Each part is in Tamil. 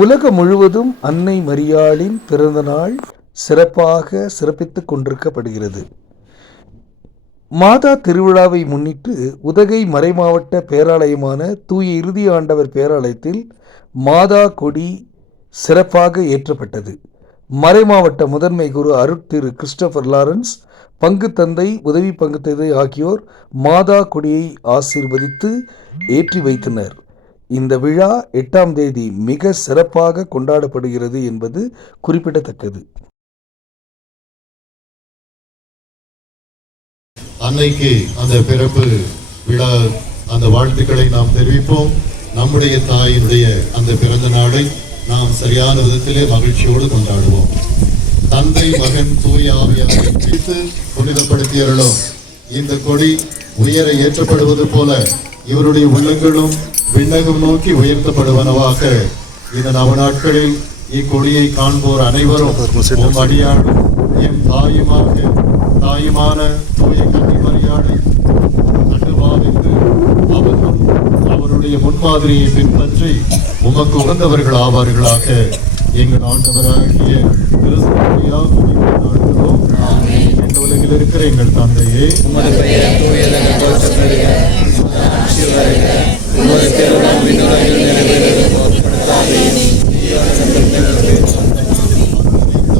உலகம் முழுவதும் அன்னை மரியாளின் பிறந்தநாள் சிறப்பாக சிறப்பித்துக் கொண்டிருக்கப்படுகிறது. மாதா திருவிழாவை முன்னிட்டு உதகை மறைமாவட்ட பேராலயமான தூய இறுதி ஆண்டவர் பேராலயத்தில் மாதா கொடி சிறப்பாக ஏற்றப்பட்டது. மறைமாவட்ட முதன்மை குரு அருட் திரு கிறிஸ்டபர் லாரன்ஸ் பங்கு தந்தை உதவி பங்கு தந்தை ஆகியோர் மாதா கொடியை ஆசீர்வதித்து ஏற்றி வைத்தனர். இந்த விழா எட்டாம் தேதி மிக சிறப்பாக கொண்டாடப்படுகிறது என்பது குறிப்பிடத்தக்கது. அன்னைக்கு அந்த பிறப்பு விழா அந்த வாழ்த்துக்களை நாம் தெரிவிப்போம். நம்முடைய தாயினுடைய அந்த பிறந்த நாளை நாம் சரியான விதத்திலே மகிழ்ச்சியோடு கொண்டாடுவோம். தந்தை மகன் தூய ஆவியாக புனிதப்படுத்தியர்களும் இந்த கொடி உயர ஏற்றப்படுவது போல இவருடைய உள்ளங்களும் விண்ணகம் நோக்கி உயர்த்தப்படுவனவாக இந்த நவ நாட்களில் இக்கொடியை காண்போர் அனைவரும். உம் அடியாடும் என் தாயுமாக தாயுமான தூய கன்னி மரியாதை கண்டுபாவித்து அவரும் அவருடைய முன்மாதிரியை பின்பற்றி உமக்கு உகந்தவர்கள் ஆவார்களாக. எங்கள் ஆண்டவராகிய கிறிஸ்துவையாக இந்த உலகில் இருக்கிற எங்கள் தந்தையே.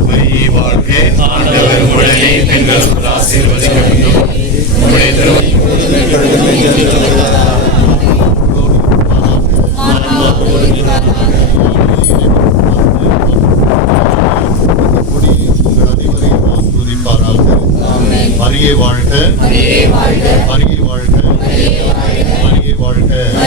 மரியே வாழ்க. ஆண்டவர் உடனே வாழ்க. வாழ்க.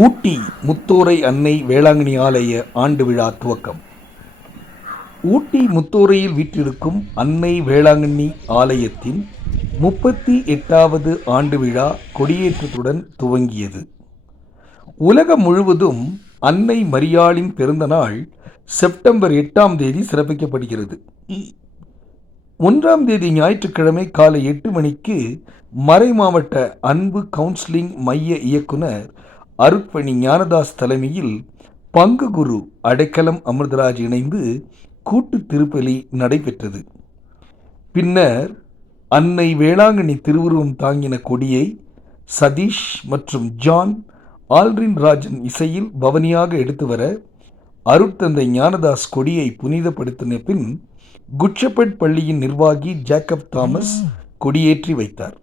ஊட்டி முத்தோரை அன்னை வேளாங்கண்ணி ஆலய ஆண்டு விழா துவக்கம். ஊட்டி முத்தோரையில் வீற்றிருக்கும் அன்னை வேளாங்கண்ணி ஆலயத்தின் முப்பத்தி எட்டாவது ஆண்டு விழா கொடியேற்றத்துடன் துவங்கியது. உலகம் முழுவதும் அன்னை மரியாளின் பிறந்த நாள் செப்டம்பர் எட்டாம் தேதி சிறப்பிக்கப்படுகிறது. ஒன்றாம் தேதி ஞாயிற்றுக்கிழமை காலை எட்டு மணிக்கு மறை மாவட்ட அன்பு கவுன்சிலிங் மைய இயக்குனர் அருட்பணி ஞானதாஸ் தலைமையில் பங்கு குரு அடைக்கலம் அமிர்தராஜ் இணைந்து கூட்டு திருப்பலி நடைபெற்றது. பின்னர் அன்னை வேளாங்கண்ணி திருவுருவம் தாங்கின கொடியை சதீஷ் மற்றும் ஜான் ஆல்ரின் ராஜன் இசையில் பவனியாக எடுத்து வர அருட்தந்தை ஞானதாஸ் கொடியை புனிதப்படுத்தின பின் குட்ஷப்பட் பள்ளியின் நிர்வாகி ஜேக்கப் தாமஸ் கொடியேற்றி வைத்தார்.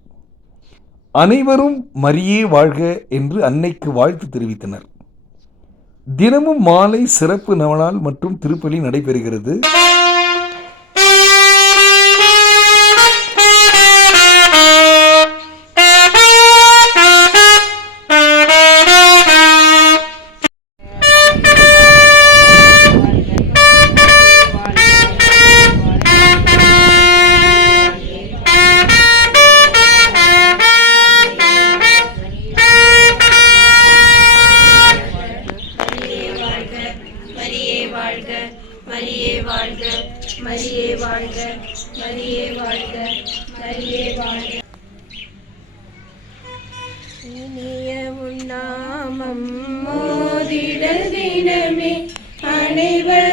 அனைவரும் மரியே வாழ்க என்று அன்னைக்கு வாழ்த்து தெரிவித்தனர். தினமும் மாலை சிறப்பு நவனால் மற்றும் திருப்பலி நடைபெறுகிறது. வாழ்க மரியே வாழ்க மரியே வாழ்க. இனிய உன்னாமம் மோதிட தினமே அனைவர்